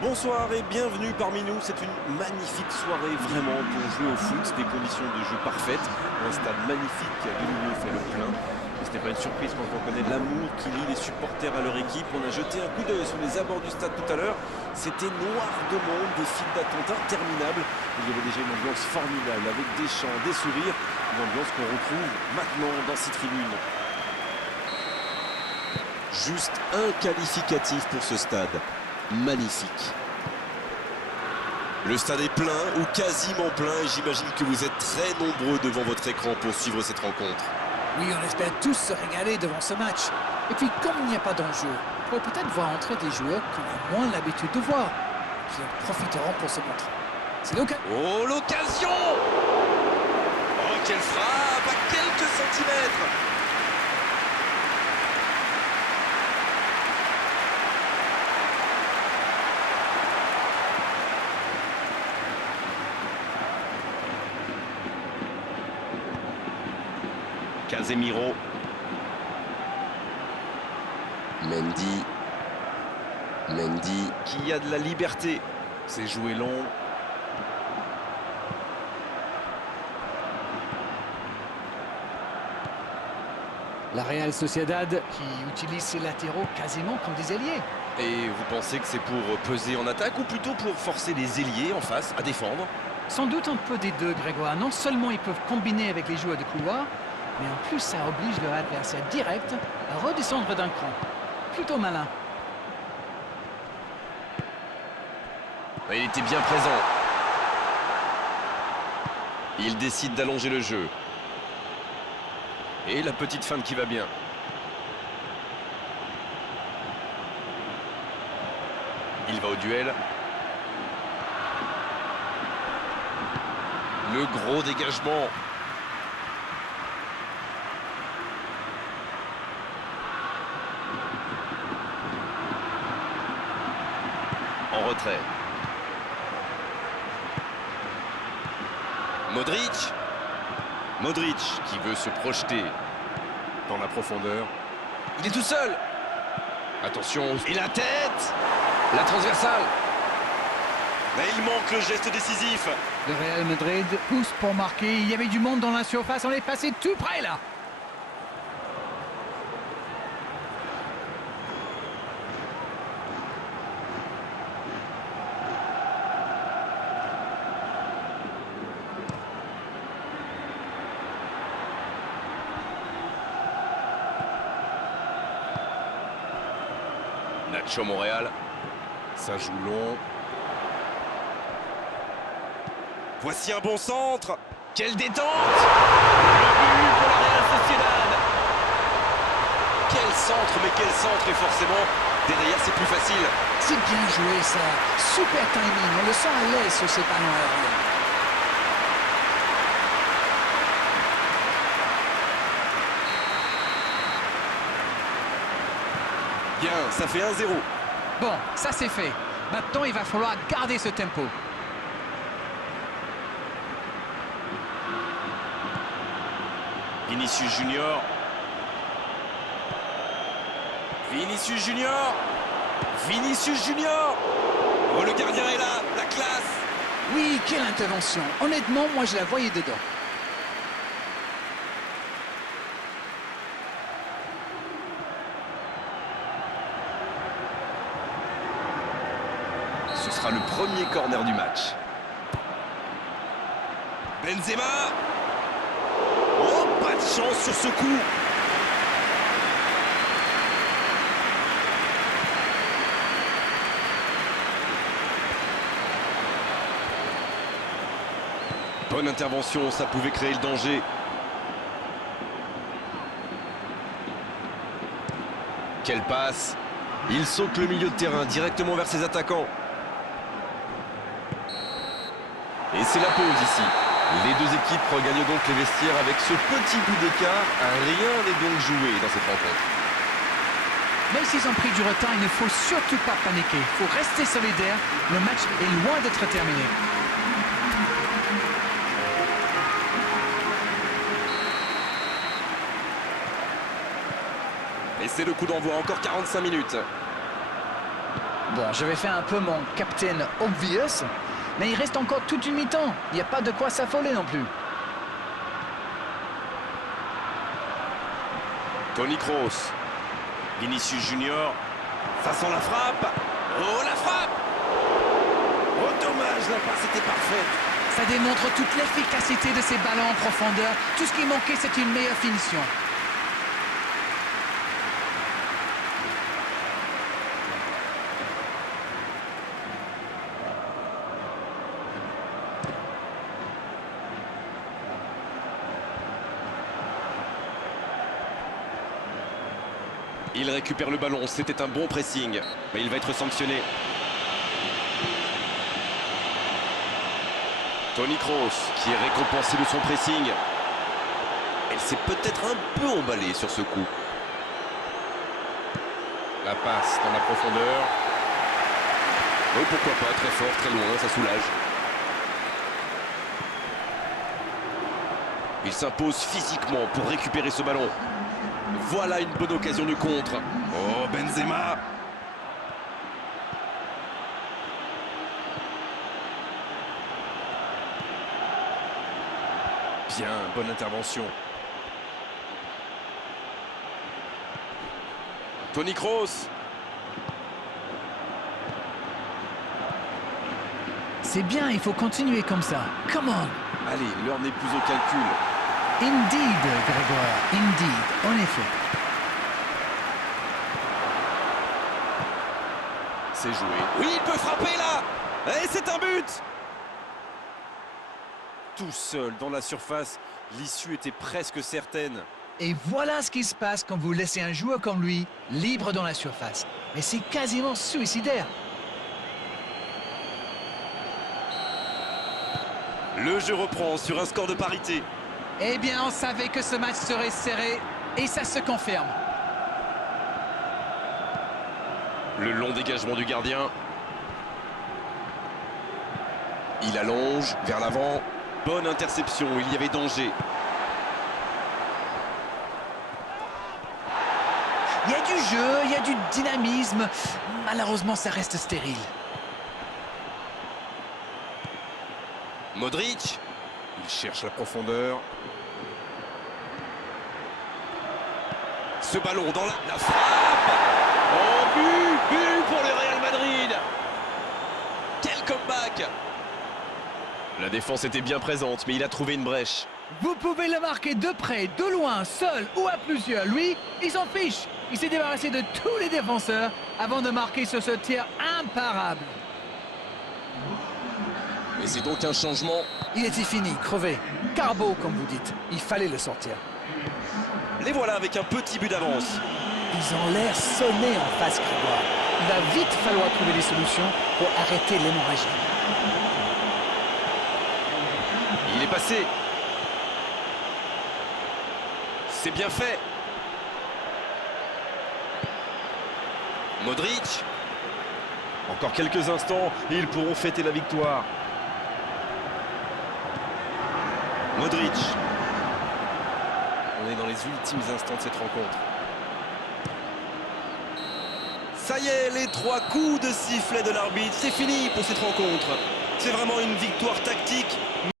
Bonsoir et bienvenue parmi nous. C'est une magnifique soirée vraiment pour jouer au foot. Des conditions de jeu parfaites. Un stade magnifique qui a de nouveau fait le plein. Et ce n'est pas une surprise quand on connaît l'amour qui lie les supporters à leur équipe. On a jeté un coup d'œil sur les abords du stade tout à l'heure. C'était noir de monde, des files d'attente interminables. Il y avait déjà une ambiance formidable avec des chants, des sourires. Une ambiance qu'on retrouve maintenant dans ces tribunes. Juste un qualificatif pour ce stade. Magnifique. Le stade est plein ou quasiment plein et j'imagine que vous êtes très nombreux devant votre écran pour suivre cette rencontre. Oui, on espère tous se régaler devant ce match. Et puis, comme il n'y a pas d'enjeu, on pourrait peut-être voir entrer des joueurs qu'on a moins l'habitude de voir, qui en profiteront pour se montrer. C'est l'occasion. Oh, l'occasion! Oh, quelle frappe à quelques centimètres! Casemiro. Mendy qui a de la liberté. C'est joué long. La Real Sociedad qui utilise ses latéraux quasiment comme des ailiers. Et vous pensez que c'est pour peser en attaque ou plutôt pour forcer les ailiers en face à défendre? Sans doute un peu des deux, Grégoire. Non seulement ils peuvent combiner avec les joueurs de couloir, mais en plus ça oblige leur adversaire direct à redescendre d'un cran. Plutôt malin. Il était bien présent. Il décide d'allonger le jeu. Et la petite feinte qui va bien. Il va au duel. Le gros dégagement. En retrait. Modric qui veut se projeter dans la profondeur. Il est tout seul. Attention. Et la tête. La transversale. Mais il manque le geste décisif. Le Real Madrid pousse pour marquer. Il y avait du monde dans la surface. On est passé tout près là. Nacho Montréal. Ça joue long. Voici un bon centre. Quelle détente! Le but pour la Real Sociedad. Quel centre, mais quel centre! Et forcément, derrière, c'est plus facile. C'est bien joué ça. Super timing. On le sent à l'aise sur ces ballons aériens. Bien, ça fait 1-0. Bon, ça c'est fait. Maintenant, il va falloir garder ce tempo. Vinicius Junior. Vinicius Junior. Vinicius Junior. Oh, le gardien est là, la classe. Oui, quelle intervention. Honnêtement, moi je la voyais dedans. Ce sera le premier corner du match. Benzema. Oh, pas de chance sur ce coup. Bonne intervention, ça pouvait créer le danger. Quelle passe. Il saute le milieu de terrain directement vers ses attaquants. Et c'est la pause ici. Les deux équipes regagnent donc les vestiaires avec ce petit bout d'écart. Rien n'est donc joué dans cette rencontre. Même s'ils ont pris du retard, il ne faut surtout pas paniquer. Il faut rester solidaire. Le match est loin d'être terminé. Et c'est le coup d'envoi, encore 45 minutes. Bon, je vais faire un peu mon Captain Obvious, mais il reste encore toute une mi-temps. Il n'y a pas de quoi s'affoler non plus. Toni Kroos. Vinicius Junior. Ça sent la frappe. Oh, la frappe! Oh, dommage, la passe était parfaite. Ça démontre toute l'efficacité de ces ballons en profondeur. Tout ce qui manquait, c'est une meilleure finition. Il récupère le ballon, c'était un bon pressing, mais il va être sanctionné. Toni Kroos qui est récompensé de son pressing. Elle s'est peut-être un peu emballée sur ce coup. La passe dans la profondeur. Oh, pourquoi pas, très fort, très loin, ça soulage. Il s'impose physiquement pour récupérer ce ballon. Voilà une bonne occasion de contre. Oh, Benzema! Bien, bonne intervention. Toni Kroos. C'est bien, il faut continuer comme ça. Come on! Allez, l'heure n'est plus au calcul. Indeed, Grégoire, indeed, en effet. C'est joué. Oui, il peut frapper là! Et c'est un but! Tout seul dans la surface, l'issue était presque certaine. Et voilà ce qui se passe quand vous laissez un joueur comme lui libre dans la surface. Mais c'est quasiment suicidaire. Le jeu reprend sur un score de parité. Eh bien, on savait que ce match serait serré et ça se confirme. Le long dégagement du gardien. Il allonge vers l'avant. Bonne interception, il y avait danger. Il y a du jeu, il y a du dynamisme. Malheureusement, ça reste stérile. Modric. Il cherche la profondeur. Ce ballon dans la frappe. Oh, but pour le Real Madrid. Quel comeback! La défense était bien présente, mais il a trouvé une brèche. Vous pouvez le marquer de près, de loin, seul ou à plusieurs. Lui, il s'en fiche. Il s'est débarrassé de tous les défenseurs avant de marquer sur ce tir imparable. Et c'est donc un changement. Il était fini, crevé. Carbo, comme vous dites. Il fallait le sortir. Les voilà avec un petit but d'avance. Ils ont l'air sonnés en face, Grégoire. Il va vite falloir trouver des solutions pour arrêter l'hémorragie. Il est passé. C'est bien fait. Modric. Encore quelques instants et ils pourront fêter la victoire. Modric. On est dans les ultimes instants de cette rencontre. Ça y est, les 3 coups de sifflet de l'arbitre, c'est fini pour cette rencontre. C'est vraiment une victoire tactique